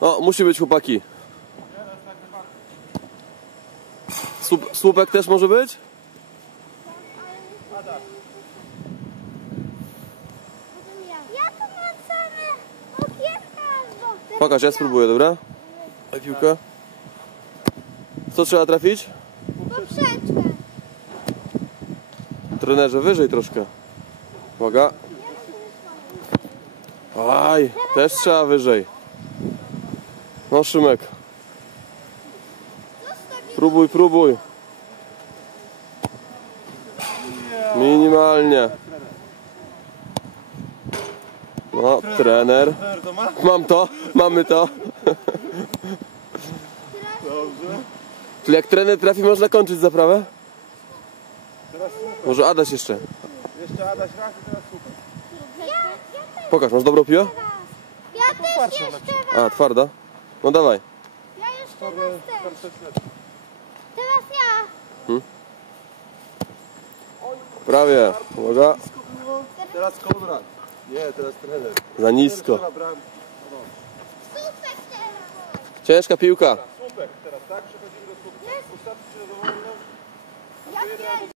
O, musi być, chłopaki. Słupek też może być? Ja tu mam same okienka. Pokaż, ja spróbuję, dobra? Daj piłkę. Co trzeba trafić? Poprzeczkę. Trenerze, wyżej troszkę. Uwaga. Aj, też trzeba wyżej. No, Szymek. Próbuj, próbuj. Minimalnie. No, trener. Mam to, mamy to. Dobrze. Czyli jak trener trafi, można kończyć zaprawę? Teraz słupek. Może Adaś jeszcze. Jeszcze Adaś raz i teraz słupek. Pokaż, masz dobrą piłę? Ja też jeszcze raz. A, twarda. No dawaj. Ja jeszcze raz też. Teraz ja. Prawie. Uwaga. Teraz Konrad. Nie, teraz trener. Za nisko. Na bramkę. Słupek teraz. Ciężka piłka. Słupek teraz, tak? Przechodzimy do słupka. Ustawcie się do wolno. Ja